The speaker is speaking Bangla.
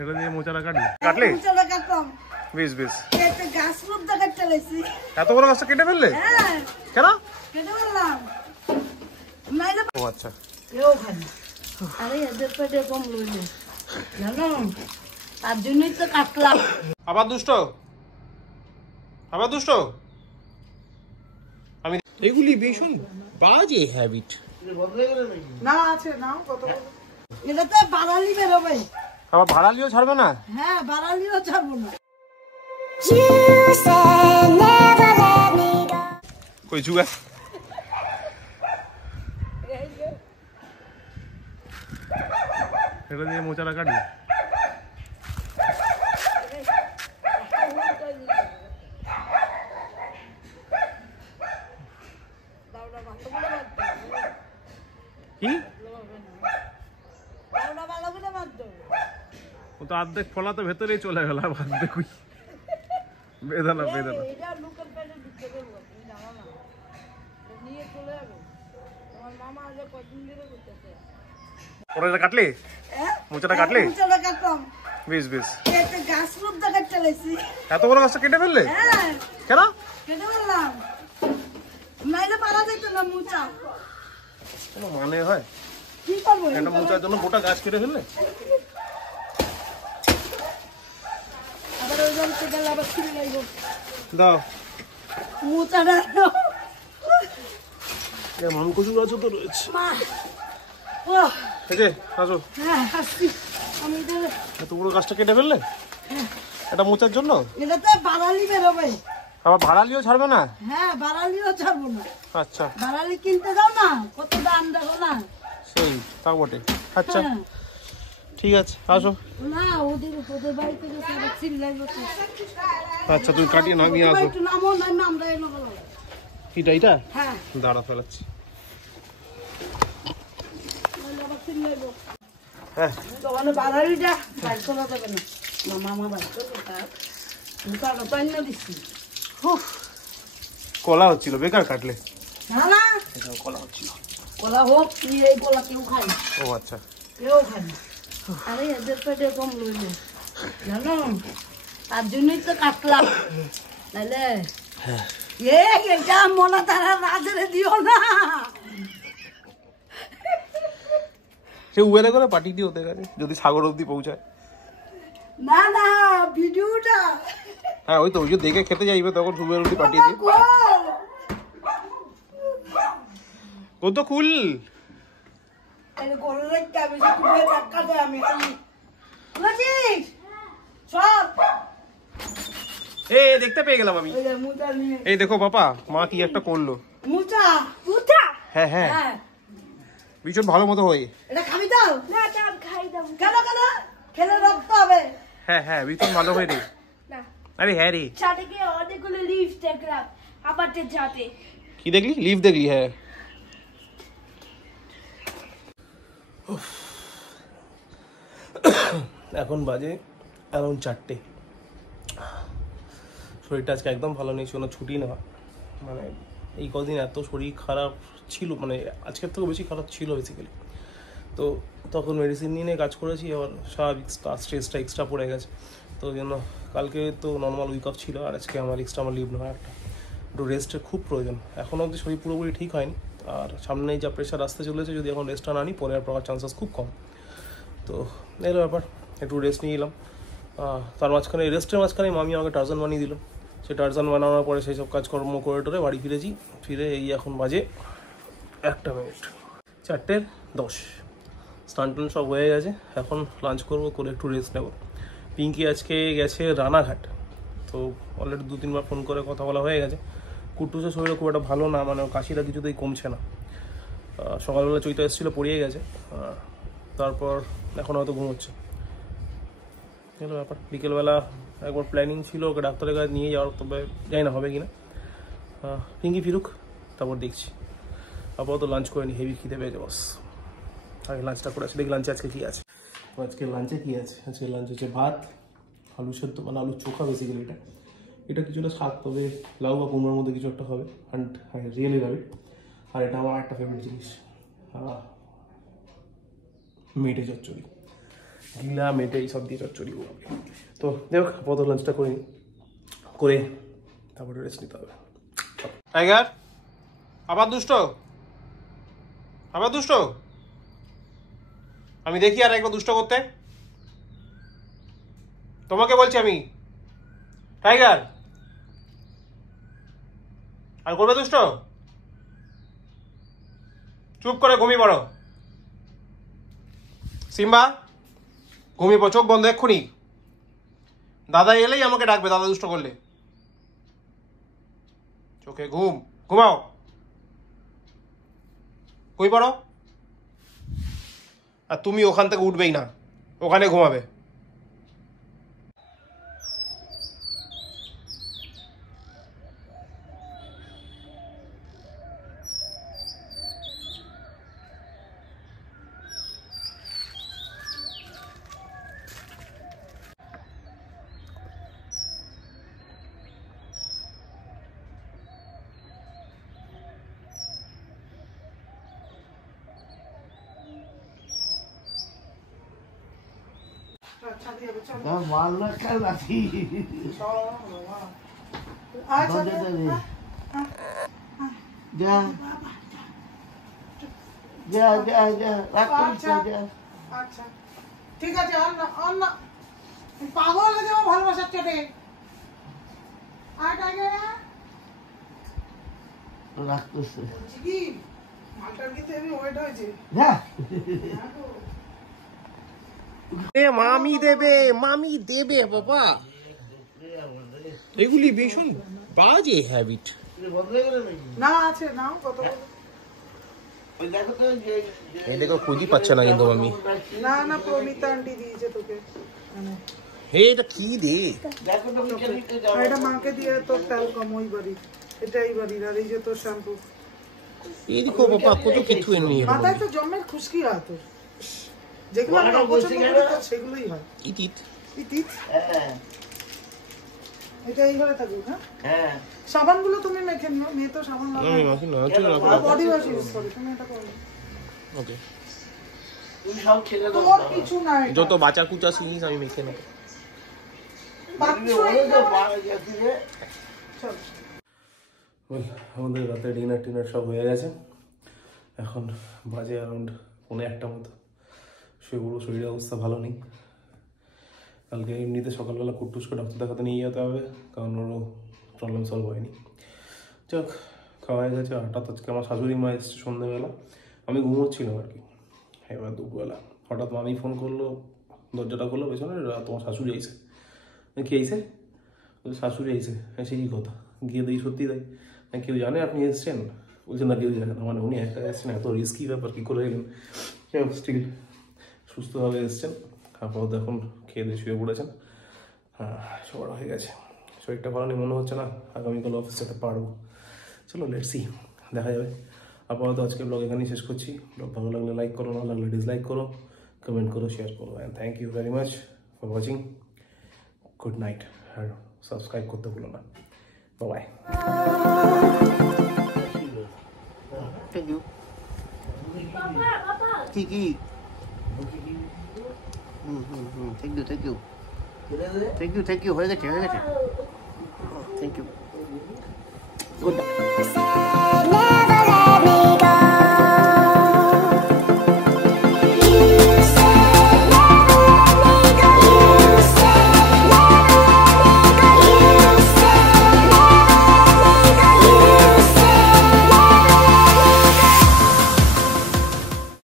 এটা দিয়ে মোচাটা কাটবি? কাটলি? মোচাটা কাটলাম। বেশ বেশ। একটা গাছ রূপ দেখাতে চলেছি। এত বড় গাছটা কেটে ফেললে? হ্যাঁ। কেন? কেটে ফেললাম। নাইলে ও আচ্ছা। এও খাই। আরে এদের পেটে কম লইলে। জানো? তার জন্যই তো কাটলাম। আবার দুষ্ট? আবার দুষ্ট? আমি এগুলি ভীষণ বাজে হ্যাবিট। না আছে নাও কত। এটাতে বাড়ালি বেরোবে। আবার ভাড়ালিও ছাড়বে না? হ্যাঁ বাড়ালিও ছাড়বো না। কই জুগা? এটা দিয়ে মোচাটা কাটবি? কি? ও তো অর্ধেক ফলা তো ভেতরেই চলে গেল, আর দেখুই বেদানা বেদানা। ওটা কাটলি? মোচাটা কাটলি? মোচাটা কাটলাম। বেশ বেশ। একটা গাছ রূপ দেখাতে চলেছি। এত বড় গাছটা কেটে ফেললে? হ্যাঁ। কেন? কেটে ফেললাম। নাইলে পারা যেত না মোচা। কোনো মানে হয়? কি করবো? একটা মোচার জন্য গোটা গাছ কেটে ফেললে? আবার ওই জন্য কেটে আবার ছিঁড়ে লাগবো। দাও মোচাটা মামকচু গাছও তো রয়েছে। মা ও এই যে আসো। হ্যাঁ হাসছি আমি তো। এত বড় গাছটা কেটে ফেললে এটা মোচার জন্য? এটাতে বাড়ালি বেরোবে। আবার ভাড়ালিও ছাড়বে না? হ্যাঁ বাড়ালিও ছাড়বো না। আচ্ছা বাড়ালি কিনতে যাও না কত দাম দেখো না। সেই তাও বটে। আচ্ছা হ্যাঁ। ঠিক আছে আসো। না ওদের বাড়িতে ছিঁড়ে লাগবে। আচ্ছা তুমি কাটিয়ে নামিয়ে আসো। একটু নামো না আমরা এনে বলো। এটা হ্যাঁ দাঁড়া ফেলাচ্ছি। আবার ছিঁড়ে লাগবো। হ্যাঁ দোকানে বাড়ালিটা বাইর করা যাবে না। মামা বাইর করবো তার মুখাটা তো এনে দিচ্ছি। কলা হচ্ছিল বেকার কাটলে? না না কলা হচ্ছিল। কলা হোক এই কলা কেউ খায় না। ও আচ্ছা। কেউ খায় না। আরে এদের পেটে কম লইলে জানো? তার জন্যই তো কাটলাম। নাইলে এটা মনে তারা রাজরে দিও না। সে উবেরে করে পাঠিয়ে দিও ওদের কাছে যদি সাগর অব্দি পৌঁছায়। না না ভিডিওটা। হ্যাঁ ওই তো ওই যে দেখে খেতে যাইবে তখন উবের অব্দি পাঠিয়ে দিও। ও তো কুল। এই দেখতে পেয়ে গেলাম আমি। এই দেখো বাবা মা কি একটা করলো। হ্যাঁ হ্যাঁ ভীষণ ভালো মতো হয়। এটা খাবি দাও না খাই দাও কেন কেন খেলে রক্ত হবে। হ্যাঁ হ্যাঁ ভীষণ ভালো হয় রে। আরে হ্যাঁ রে ছাদে গিয়ে অনেকগুলো লিফ দেখলাম আমাদের ছাদে। কি দেখলি? লিফ দেখলি? হ্যাঁ এখন বাজে অ্যারাউন্ড 4টে। শরীরটা আজকে একদম ভালো নেই, কোনো ছুটি নেওয়া। মানে এই কদিন এত শরীর খারাপ ছিল, মানে আজকের থেকেও বেশি খারাপ ছিল বেসিক্যালি। তো তখন মেডিসিন নিয়ে কাজ করেছি, আবার স্বাভাবিক স্ট্রেসটা এক্সট্রা পড়ে গেছে। তো ওই জন্য কালকে তো নর্মাল উইক অফ ছিল, আর আজকে আমার এক্সট্রা লিভ নেওয়া একটা একটু রেস্টের খুব প্রয়োজন। এখনও অবধি শরীর পুরোপুরি ঠিক হয়নি, আর সামনেই যা প্রেশার আসতে চলেছে, যদি এখন রেস্টটা না নিই পরে আর পাওয়ার চান্সেস খুব কম। তো এর ব্যাপার, একটু রেস্ট নিয়ে এলাম। তার মাঝখানে রেস্টের মাঝখানে মামি আমাকে টার্জান বানিয়ে দিল। সে টার্জান বানানোর পরে সেই সব কাজকর্ম করে টোরে বাড়ি ফিরেছি। ফিরে এই এখন বাজে 1 মিনিট, 4:10। স্নান টান সব হয়ে গেছে, এখন লাঞ্চ করবো, করে একটু রেস্ট নেব। পিঙ্কি আজকে গেছে রানাঘাট, তো অলরেডি 2-3 বার ফোন করে কথা বলা হয়ে গেছে। কুট্টুসের শরীরে খুব একটা ভালো না, মানে কাশিটা কিছুতেই কমছে না। সকালবেলা চৈতা এসেছিলো, পড়িয়ে গেছে, তারপর এখন হয়তো ঘুমোচ্ছে। এগুলো ব্যাপার। বিকেলবেলা একবার প্ল্যানিং ছিল ওকে ডাক্তারের কাছে নিয়ে যাওয়ার, তবে জানি না হবে কি না। পিঙ্কি ফিরুক তারপর দেখছি। আপাতত লাঞ্চ করে নি, হেভি খিদে পেয়েছে বস। আগে লাঞ্চটা করে আসি, দেখি লাঞ্চে আজকে কী আছে। তো আজকে লাঞ্চে কী আছে? আজকে লাঞ্চ হচ্ছে ভাত, আলু সেদ্ধ, মানে আলুর চোখা বেসিক্যালি। এটা কিছুটা স্বাদ, তবে লাউ বা কুমড়োর মধ্যে কিছু একটা হবে, অ্যান্ড আই রিয়েলি লাভ ইট। আর এটা আমার একটা ফেভারিট জিনিস, মেটে চচ্চড়ি। গিলা মেটে এইসব দিয়ে চচ্চড়ি বাপরে। তো দেখ আপাতত লাঞ্চটা করে নিই, করে তারপরে রেস্ট নিতে হবে। টাইগার আবার দুষ্ট, আবার দুষ্ট, আমি দেখি আর একবার দুষ্ট করতে, তোমাকে বলছি আমি। টাইগার আর করবে দুষ্ট? চুপ করে ঘুমিয়ে পড়ো। সিম্বা ঘুমিয়ে পড়ো, চোখ বন্ধ এক্ষুনি। দাদা এলেই আমাকে ডাকবে দাদা দুষ্ট করলে। চোখে ঘুম, ঘুমাও, ঘুমিয়ে পড়ো। আর তুমি ওখান থেকে উঠবেই না, ওখানে ঘুমাবে। মালনা কাল রাখি যা যা যা যা রাখতে যা। আচ্ছা ঠিক আছে, অন্য পাগল হয়ে যাবো ভালোবাসার চোটে। আর রাখতেছে বলছি কি মালটার কিন্তু হেভি ওয়েট হয়েছে। যা মামি দেবে, মামি দেবে বাবা। এগুলি ভীষণ বাজে হ্যাবিট। না আছে নাও কত। এই দেখো খুঁজই পাচ্ছে না কিন্তু মামি। না না প্রমিতা আন্টি দিয়েছে তোকে। হে এটা কি দে? আর এটা মাকে দিয়ে তোর তেল কম ওই বাড়ি, এটাই বাড়ির। আর এই যে তোর শ্যাম্পু। এই দেখো বাবা কত কিছু এনে মাথায় তো জন্মের খুশকি হয় তোর, যেগুলো আমি অপছন্দ করি তোর সেগুলোই হয়। ইটিট ইতিত এটা এইভাবে থাকুক। হ্যাঁ হ্যাঁ সাবানগুলো তুমি মেখে নিও, মেয়ে তো সাবান আমি লাগায় মাখি না, চল না। বডি ওয়াশ ইউজ করে, তুমি এটা করো। ওকে, তুমি সব ছেড়ে দাও। তোর কিছু নাই যত বাঁচা কুচা জিনিস আমি মেখে নেব। আমাদের রাতে ডিনার টিনার সব হয়ে গেছে। এখন বাজে অ্যারাউন্ড 1:30 মতো। সেগুলো শরীরের অবস্থা ভালো নেই। কালকে এমনিতে সকালবেলা কুট্টুসকে ডাক্তার দেখাতে নিয়ে যেতে হবে, কারণ ওরও প্রবলেম সলভ হয়নি। যাক খাওয়া হয়ে গেছে। হঠাৎ আজকে আমার শাশুড়ি মা এসছে সন্ধ্যেবেলা, আমি ঘুমোচ্ছিলাম আর কি। এবার দুপুরবেলা হঠাৎ মামি ফোন করলো, দরজাটা করলো পেছনে, তোমার শাশুড়ি আইসে। কি আইসে? শাশুড়ি আইসে। হ্যাঁ সে কী কথা? গিয়ে দিই সত্যি তাই। হ্যাঁ কেউ জানে আপনি এসছেন? বলছেন না কেউ জানে না। মানে উনি একটা এসছেন, এত রিস্কি ব্যাপার কী করে এলেন? স্টিল সুস্থভাবে এসছেন। আপাতত এখন খেয়ে দিয়ে শুয়ে পড়েছেন। হ্যাঁ সবার হয়ে গেছে। শরীরটা ভালো নেই মনে হচ্ছে না, আগামীকাল অফিস যেতে পারবো। চলো লেটস সি, দেখা যাবে। আপাতত আজকে ব্লগ এখানেই শেষ করছি। ব্লগ ভালো লাগলে লাইক করো, না লাগলে ডিসলাইক করো, কমেন্ট করো, শেয়ার করো। And thank you very much for watching. Good night. আর সাবস্ক্রাইব করতে ভুলো না। বাই। Thank you. কি কি? Thank you thank you thank you thank you. হয়ে গেছে হয়ে গেছে। Thank you. Good night.